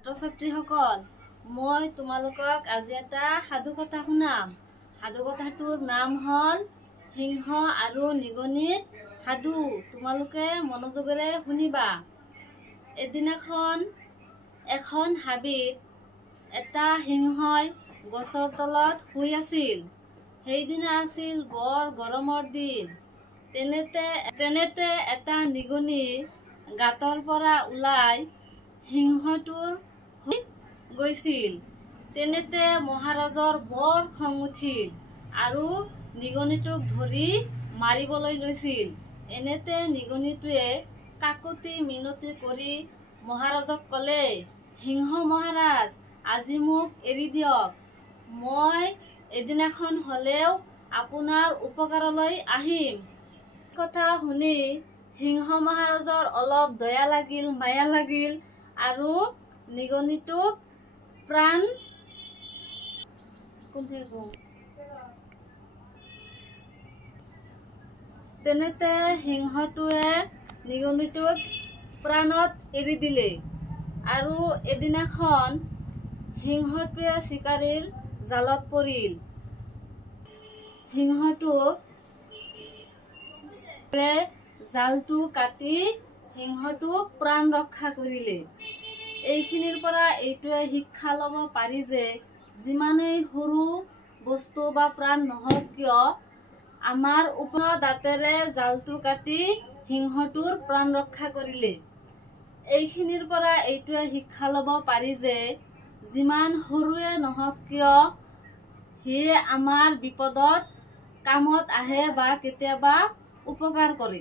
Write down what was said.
ছাত্ৰ ছাত্ৰীসকল, মই তোমালোকক আজি এটা সাধু কথা শুনাম। সাধু কথাটোৰ নাম হ'ল সিংহ আৰু নিগনিৰ সাধু। তোমালোকে মনোযোগেৰে শুনিবা। এদিনাখন এখন হাবিত এটা সিংহই গছৰ তলত শুই আছিল। সেইদিনা আছিল বৰ গৰমৰ দিন। তেনেতে এটা নিগনি গাঁতৰ পৰা ওলাই সিংহটোৰ গৈছিল। তেনেতে মহাৰাজৰ বৰ খং উঠিল আৰু নিগনিটোক ধৰি মাৰিবলৈ লৈছিল। এনেতে নিগনিটোৱে কাকুতি মিনতি কৰি মহাৰাজক ক'লে, সিংহ মহাৰাজ, আজি মোক এৰি দিয়ক। মই এদিনাখন হলেও আপোনাৰ উপকাৰলৈ আহিম। কথা শুনি সিংহ মহাৰাজৰ অলপ দয়া লাগিল, মায়া লাগিল আৰু নিগনিটোক তেনেতে সিংহটোৱে নিগনিটোক প্ৰাণত এৰি দিলে। আৰু এদিনাখন সিংহটোৱে চিকাৰীৰ জালত পৰিল। সিংহটোক জালটো কাটি সিংহটোক প্ৰাণ ৰক্ষা কৰিলে। এইখিনিৰ পৰা এইটোৱে শিক্ষা ল'ব পাৰি যে যিমানেই সৰু বস্তু বা প্ৰাণ নহওক কিয়, আমাৰ ওপৰৰ দাঁতেৰে জালটো কাটি সিংহটোৰ প্ৰাণ ৰক্ষা কৰিলে। এইখিনিৰ পৰা এইটোৱে শিক্ষা ল'ব পাৰি যে যিমান সৰুৱে নহওক কিয়, সিয়ে আমাৰ বিপদত কামত আহে বা কেতিয়াবা উপকাৰ কৰে।